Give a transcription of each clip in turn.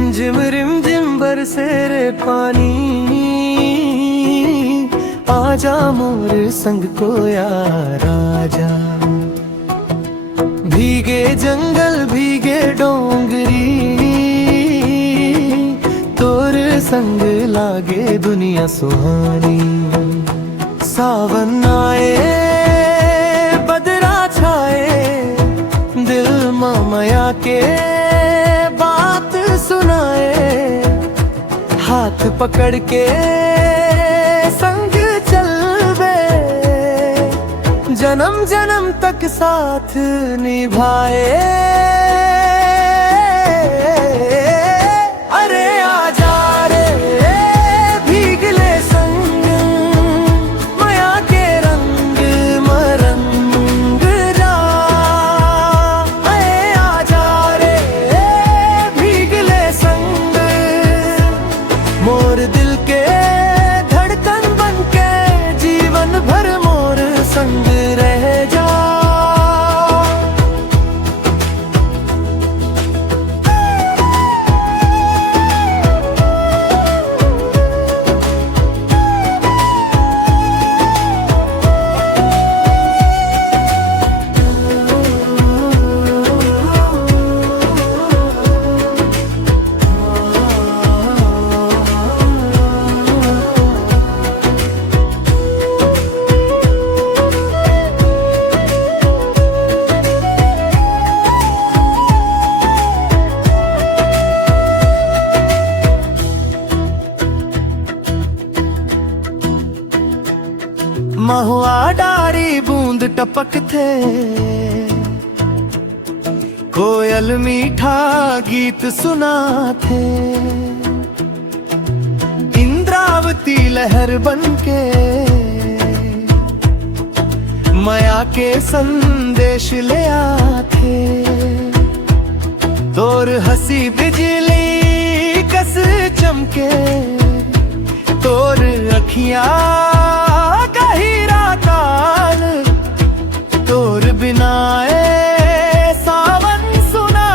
Rim झिम बरसे रे पानी, आजा मोर संग को यार आजा। भीगे जंगल भीगे डोंगरी, तोर संग लागे दुनिया सुहानी। सावन आए बदरा छाए, दिल माया के बात सुनाए। हाथ पकड़ के संग चल बे, जन्म जन्म तक साथ निभाए। अरे आजा रे भीगले संग, माया के रंग मरंग जा। अरे आजा रे भीगले संग, मोर दिल के धड़कन बन के जीवन भर मोर संग रह जा। महुआ डारी बूंद टपक थे, कोयल मीठा गीत सुना थे। इंद्रावती लहर बनके माया के संदेश ले आते। तोर हंसी बिजली कस चमके, तोर अखियां तोर बिना सावन सुना।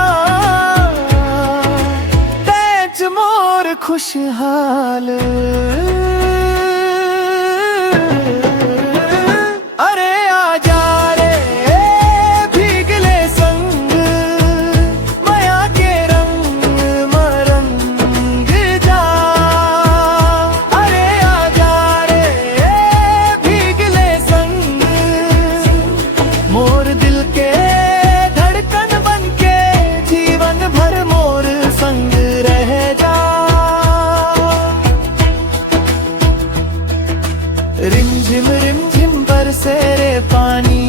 तेज मोर खुशहाल, अरे आजा रे भीगले संग, माया के रंग मरंग जा। अरे आजा रे भीगले संग, मोर दिल के धड़कन बन के जीवन भर मोर संग रह जा। रिम झिम बरसे रे पानी,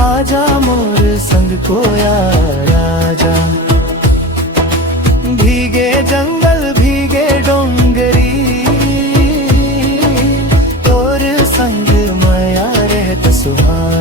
आजा मोर संग को यार आजा। भीगे जंगल भीगे डोंगरी, तोर संग माया रहत सुहानी।